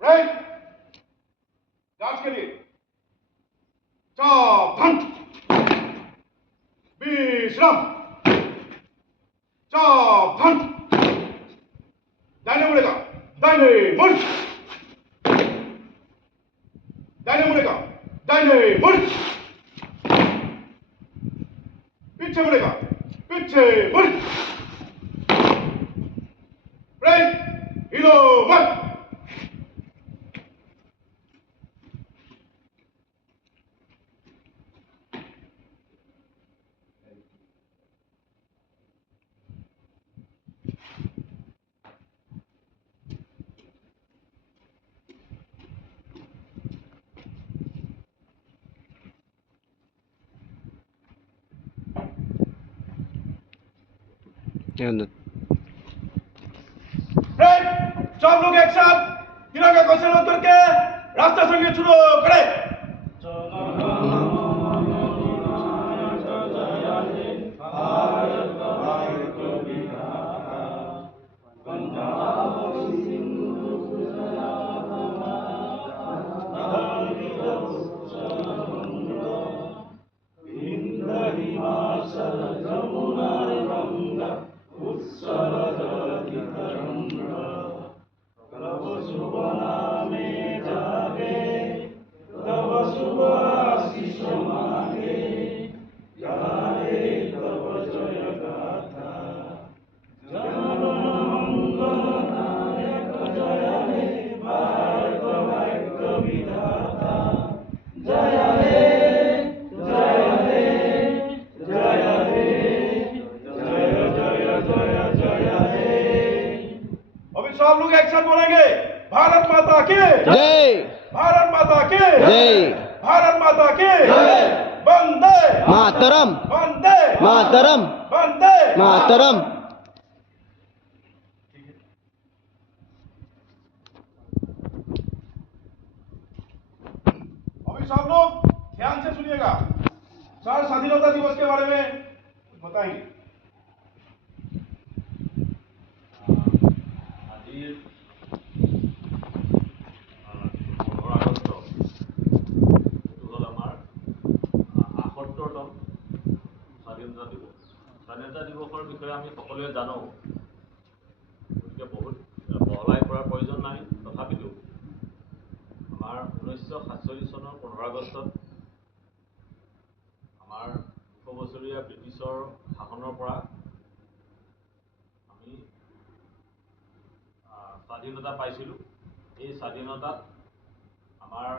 Right? Last के लिए सावधान विश्राम सावधान दाहिने मुड़ेगा दाहिने मुड़ दाहिने मुड़ेगा दाहिने मुड़ पीछे मुड़ेगा पीछे मुड़ राइट हिलो मत राइट सब लोग एक साथ तिरंगा को सलाम करके रास्ता संगीत शुरू करें अभी सब लोग एक साथ बोलेंगे भारत माता की जय भारत माता की जय भारत माता की वंदे मातरम वंदे मातरम वंदे मातरम। अभी सब लोग ध्यान से सुनिएगा सर स्वाधीनता दिवस के बारे में कुछ बताएंगे আজিৰ 15 আগষ্ট এইটো হ'ল আমাৰ ৭৮তম স্বাধীনতা দিৱস। স্বাধীনতা দিৱসৰ বিষয়ে আমি সকলোৱে জানো, গতিকে বহুত বহলাই কৰাৰ প্ৰয়োজন নাই। তথাপিতো আমাৰ 1947 চনৰ 15 আগষ্টত আমাৰ ২০০ বছৰীয়া ব্ৰিটিছৰ শাসনৰ পৰা আমি স্বাধীনতা পাইছিলোঁ। এই স্বাধীনতাত আমাৰ